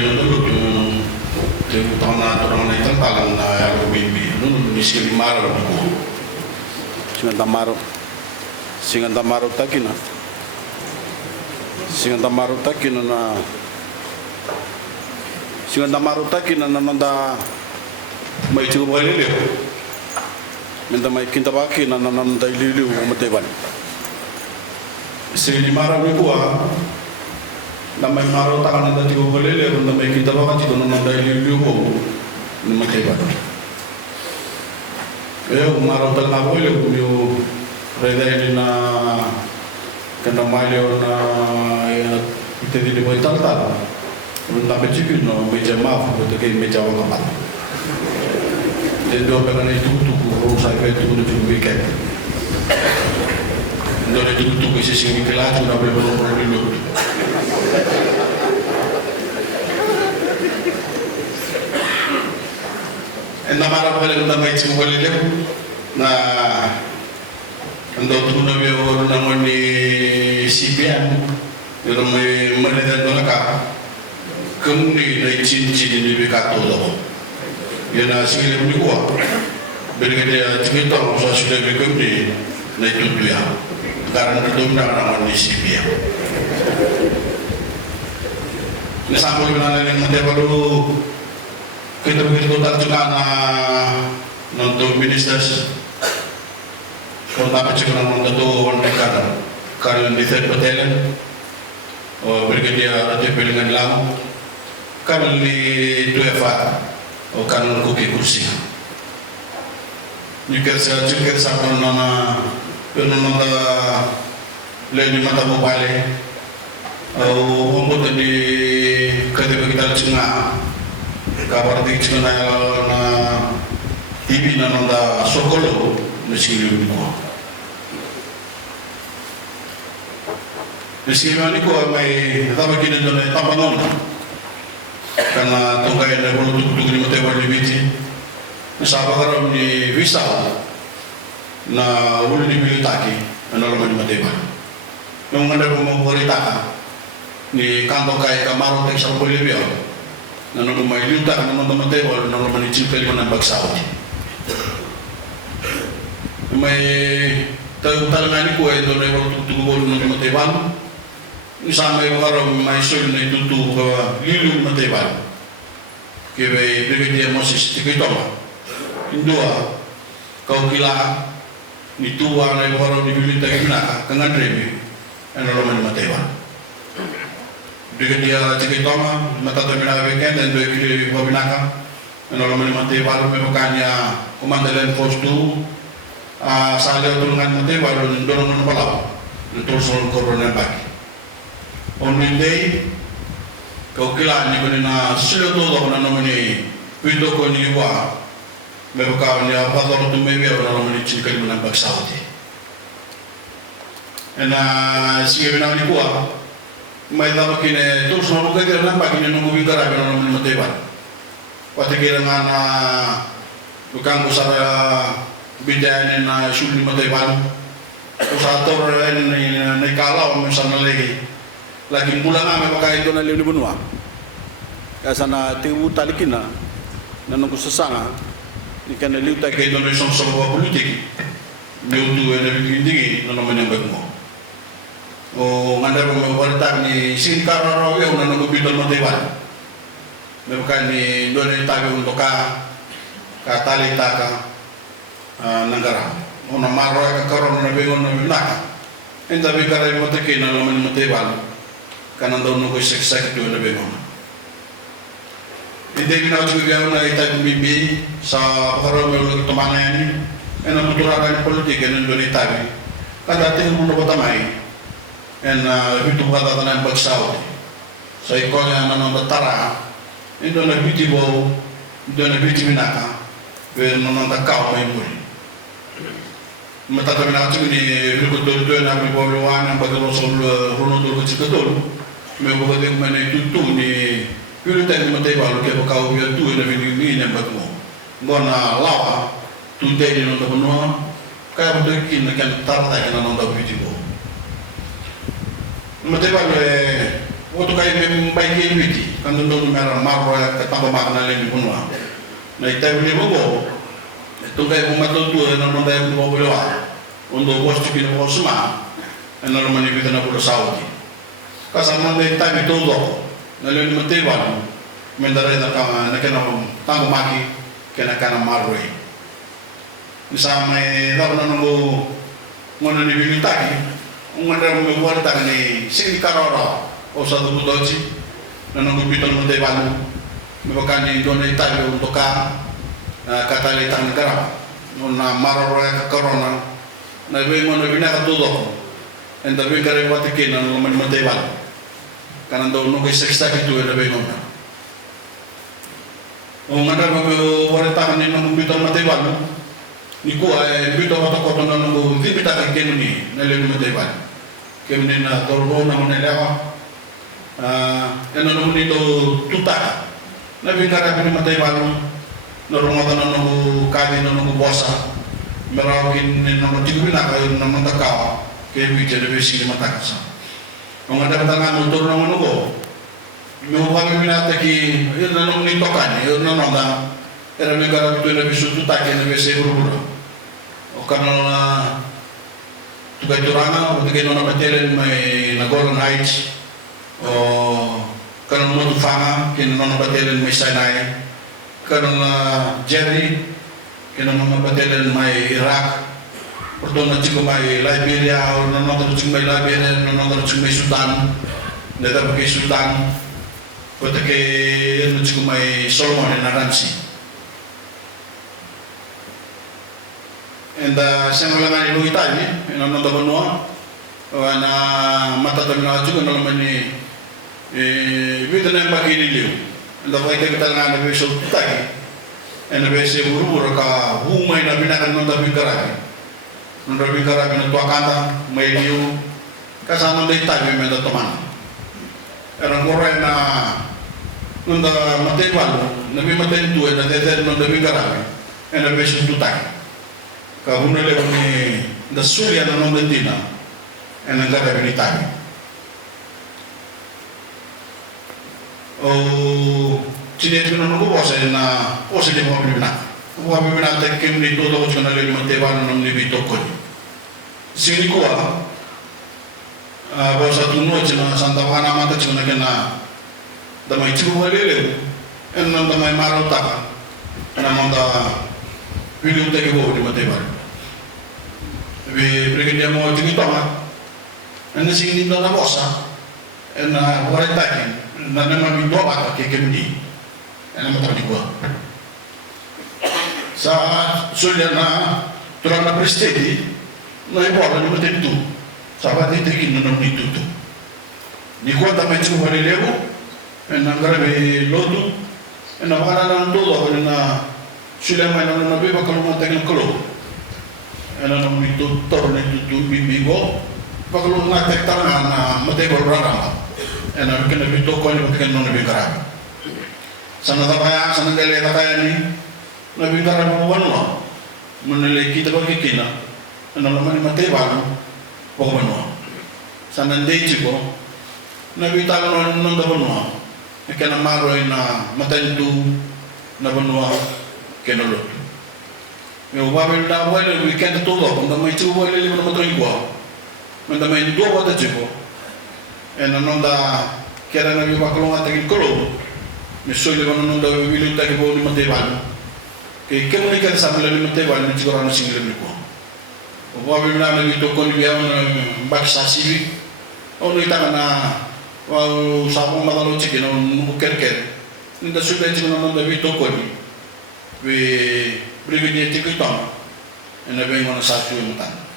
peno dulu tu tahun orang itu talang na aku bimbi nunu miski maro buku singan tamaro takina na nanda mai tu boleh le minta mai kinta baki na nanda iliu mateban sini maro buku namai maro takan nanda tu boleh le nanda mai kita baki tu nanda iliu ni mateban maro tak na boleh yo reda ini na kena malio na itu di bawah tal untuk bercakap no meja maaf untuk kita meja apa jadi dua pekan itu tuh saya itu udah cukup weekend dari itu tuh isi sini kelas sudah beberapa dulu nama apa yang kita baca boleh deh nah untuk tuh nabi orang nama ni CPM yang mereka tu nak kemudian naik cincin di bekato tu, yang nasi ni pun kuat. Berikutnya cerita masa sudah berkemudian naik tu dia, karena itu nama ni CPM. Nisam pun mana yang nanti baru kita begitu tak juga na nonton ministers. Kalau tak percaya nonton tu orang dekat kalau di third battalion, Brigadier Rati Pelingan Lam, kalau di 2FA, kalau kuki kursi. Jika sama nama lain mata mobile, umur di ketika kita cengah, kabar di cengah na TV nanda Sokolo meski lebih Meski ni ko may tama kini doon ay tapangon karena tungkay na bulu tutuk ni mate wali biti usaba karam ni visa na ulu ni bilitaki ano laman mate ba nung ngada ko mo ka ni kanto kay kamaro tek sa Bolivia na nung may luta ka naman mate wala nang laman ni chipel ko ng bagsaw may talangan ko ay doon ay bulu tutuk ko ng mate ba Isama yung karong may sul na itutu ka lilong mateban. Kaya Brigadier Moses Tikitoma. Indua, kau kila nituwa na yung karong nibilita gimnaka, kangan remi, ano naman mateban. Brigadier Tikitoma, matatamina weekend, and doon kili wabinaka, ano naman mateban, may makanya kumandalan post 2, sa aliw tulungan mateban, doon naman palaw, nutulong korona bagi. Only day, kau kila ni kau na sila tu dah na naman ni pintu kau ni wa, mereka ni apa tu tu maybe orang naman ni cikal mana baksaw ti. Na sige na ni kuah, may dapat kini tu semua bukan dia nampak kini nunggu bingkar apa naman ni mateban. Pati kira na bukan usara bidayan na sul ni mateban, usator ni kalau misalnya lagi pulang kami pakai itu nali benua. Kasana tiwu talikina, nanong kusasanga, ikan nali utak itu nali sama politik, niutu nali tinggi, nanong menyambut mo. Ngandar mempertak ni singkar rawe, nanong bidol mateban. Mereka ni dua ni tabi untuk tali taka negara. Orang marah karon nabi ngon nabi nak. Entah bikara ibu tekin nanong mateban. Karena daun nunggu sek-sek itu lebih mana. Ini kita juga na itag bibi sa pagkaroon ng tumana ini, ang tuturakan politik ng doon itabi. Kada ating muna batamay, and ito kada tanang bagsaw. Sa ikaw nga naman batara, ito nagbiti bo, ito nagbiti minaka, pero naman takaw may muli. Matatabi na kasi ni Rikutol ito na may bawalan ng pagkarosol runodol ko sikatol. May buka din man ay tutu ni pero tayo matay balu kaya kau biar tu na bini ni nampak mo. Gona lawa tu tayo ni nonton no kaya betul kin na kan tar tayo na nonton video mo. Matay balu Waktu kaya membaik ini, kan dulu merah marah ketambah makna lain punua. Nah itu boleh bawa, itu kaya pembantu tu, nama dia bawa bawa, untuk bos tu kena bos semua, nama mana kita nak bodoh Saudi. Kasama dia tak itu loh, lalu mesti bawa, mendarat nak kena tangguh maki, kena marah. Misalnya, tak pernah nunggu mana ni bini taki, mana nunggu buat tak ni, sini karora. O satu budoji, nanong biton mo tayo balu, mabakan ni doon ay tayo untuk kata litang negara, na maroroy corona, na iba mo na binakatudo, and the big kare watikin na naman mo tayo balu, kanan daw nung isa itu na iba mo na. O ngada magwaritakan ni nung biton mo tayo balu, ni ko ay biton matakot na nung dibitakan kino ni, nalilin mo tayo balu, kino ni na torbo na mo nalawa. Ano naman ito tutak na bingkara pinimatay balu narumatan na nung kadi na nung bosa merawin na magtigubin na kayo na matakaw kaya bigyan na besi na matakasa kung ada patangan motor na manugo yung kami pinataki yun na nung nitokan yun na nung na era bingkara ito na bisu tutak na besi buru-buru o kanal na tugay turana o tugay na napatirin may Golden Heights o kanon mo tufanga kinon batelan may Sinai kanon Jerry kinon batelan may Iraq porto na chico may Liberia o nanon chico may Liberia nanon chico may Sudan deta kay Sudan porto kay no chico may Solomon na Ramsey and siyang lang ni Luitani nanon da Banua na matatam na chico na naman ni Vita na bakini liu, anda kaya kita ngana besok tutaki, anda besok buru-buru ka humay na binakan nanda bingkarabi na tuakanta may liu, kasama na itabi may teman. Erang koray na nanda matay balu, nabi matay tuwe na teter nanda bingkarabi, anda besok tutaki. Ka humay lewa ni da surya na nanda dina, anda ngarabi ni tabi. Cine itu nunggu bosan na bosan di bawah bibina. Bawah bibina tak kem di todo cuma lagi menteban nung di bitokon. Sini kuah, bosan tuno cina Santa Ana mata cuma kena damai cipu balile, enam damai marau tak, enam manda video tak bawah di menteban. Tapi pergi dia mau tinggi tama, anda sini di dalam bosan, anda boleh takin. Na naman yung doa ka kikimdi ano matapos ko sa sulya na turang na prestedi na ibola ni matin tu sabat ni tikin na nung nitutu ni ko ta may chuwa ni lewo na ngarabe lodu na wala na todo ako na sulya may na nabi ba kalong tagal kolo ano nung nitutu tor nitutu bibigo ba kalong na tektar na matay bolrang ena kena bito ko ni bakal non bingkara sana gale kaya ni na bingkara mo wanwa manale kita ba kikina ana naman ni matay balu ko wanwa sana ndey ci ko na bitalo non da wanwa e kana maro na matantu na wanwa kena lo me ubabe da wale weekend todo quando mai tu wale li mo to igua quando mai do bota tipo non da che erano io bakalong at il coloro mi sono non da biluta che vuole mantevan che comunicare sempre le mantevan non ci corrono singole mi qua o poi abbiamo visto con via un baksa sivi o noi tana wa sapo madalo che non kerker non da sulle ci non da visto con vi brigadier che tama e ne vengono sa più in tanto